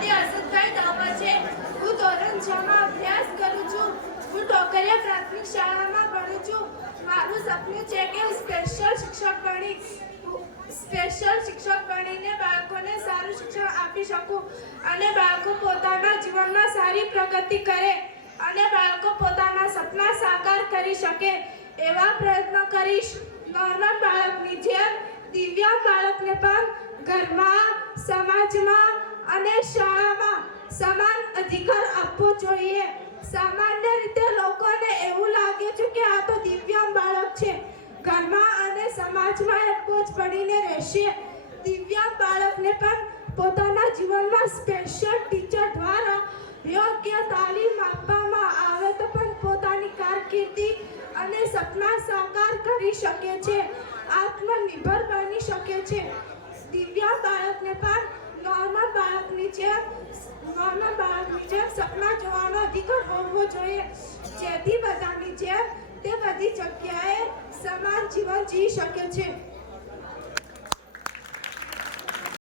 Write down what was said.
આદિ હર્ષદભાઈ ડામોર છે. હું ધોરણ 6 માં અભ્યાસ કરું છું. હું ટોકરિયા પ્રાથમિક શાળામાં ભણું છું. મારું સપનું છે કે હું સ્પેશિયલ શિક્ષક બનીને બાળકોને સારું શિક્ષણ આપી શકું અને બાળકો પોતાના જીવનમાં સારી પ્રગતિ કરે અને બાળકો પોતાના સપના સાકાર કરી શકે એવા પ્રયત્નો કરીશ. નોર્મલ બાળકની જેમ દિવ્યાંગ બાળકને પણ ઘરમાં, સમાજમાં અને શાળામાં સમાન અધિકાર આપવો જોઈએ. સામાન્ય રીતે લોકોને એવું લાગે છે કે આ તો દિવ્યાંગ બાળક છે, ઘરમાં અને સમાજમાં એ બોજ પડીને રહેશે. દિવ્યાંગ બાળકને પણ પોતાના જીવનમાં સ્પેશિયલ ટીચર દ્વારા યોગ્ય તાલીમ આપવામાં આવે તો પણ પોતાની કારકિર્દી અને સપના સાકાર કરી શકે છે, આત્મનિર્ભર બની શકે છે. દિવ્યાંગ બાળકને પણ નોર્મલ બાળકની જેમ સપના જોવાનો અધિકાર હોવો જોઈએ, જેથી બધાની જેમ તે બધી જગ્યાએ સમાન જીવન જીવી શકે છે.